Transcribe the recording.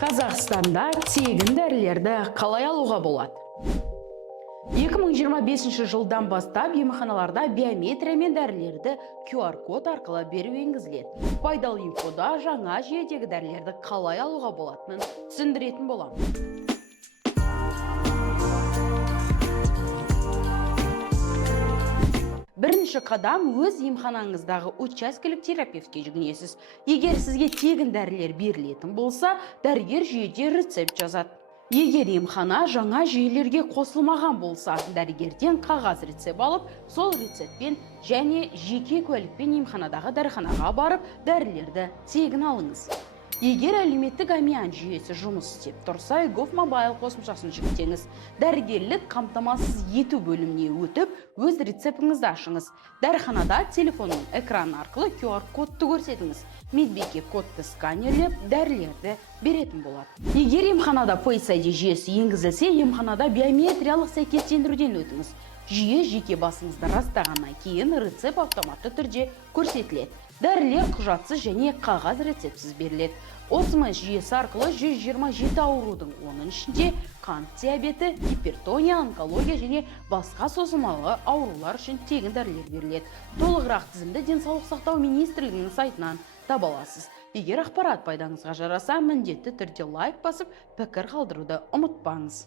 Қазақстанда тегін дәрілерді қалай алуға болады? 2025 жылдан бастап емханаларда биометриямен дәрілерді QR-код арқылы беру енгізіледі. Пайдалы инфода жаңа жүйедегі дәрілерді қалай алуға болатынын түсіндіретін боламын. Бірінші қадам өз емханаңыздағы учаскелік терапевтке жүгінесіз. Егер сізге тегін дәрілер берілетін болса, дәрігер жүйеде рецепт жазады. Егер емхана жаңа жүйелерге қосылмаған болса, дәрігерден қағаз рецепт алып, сол рецептпен және жеке куәлікпен емханадағы дәріханаға барып, дәрілерді тегін алыңыз. Егер әлеуметтік амиан жүйесі жұмыс істеп тұрса, GovMobile қосымшасын жүктеңіз. Дәрігерлік қамтамасыз ету бөліміне өтіп, өз рецептіңізді ашыңыз. Дәріханада телефонның экраны арқылы QR-кодты көрсетіңіз. Медбике кодты сканерлеп, дәрілерді беретін болады. Егер емханада Face ID жүйесі енгізілсе, емханада биометриялық сәйкестендіруден өтіңіз. Жүйе жеке басыңызды растағаннан кейін рецепт автоматты түрде көрсетіледі. Дәрілер құжатсыз және қағаз рецептсіз беріледі. Осмос жүйесі арқылы 127 аурудың, оның ішінде қант диабеті, гипертония, онкология және басқа созылмалы аурулар үшін тегін дәрілер беріледі. Толығырақ тізімді денсаулық сақтау министрлігінің сайтынан таба аласыз. Егер ақпарат пайдаңызға жараса, міндетті түрде лайк басып, пікір қалдыруды ұмытпаңыз.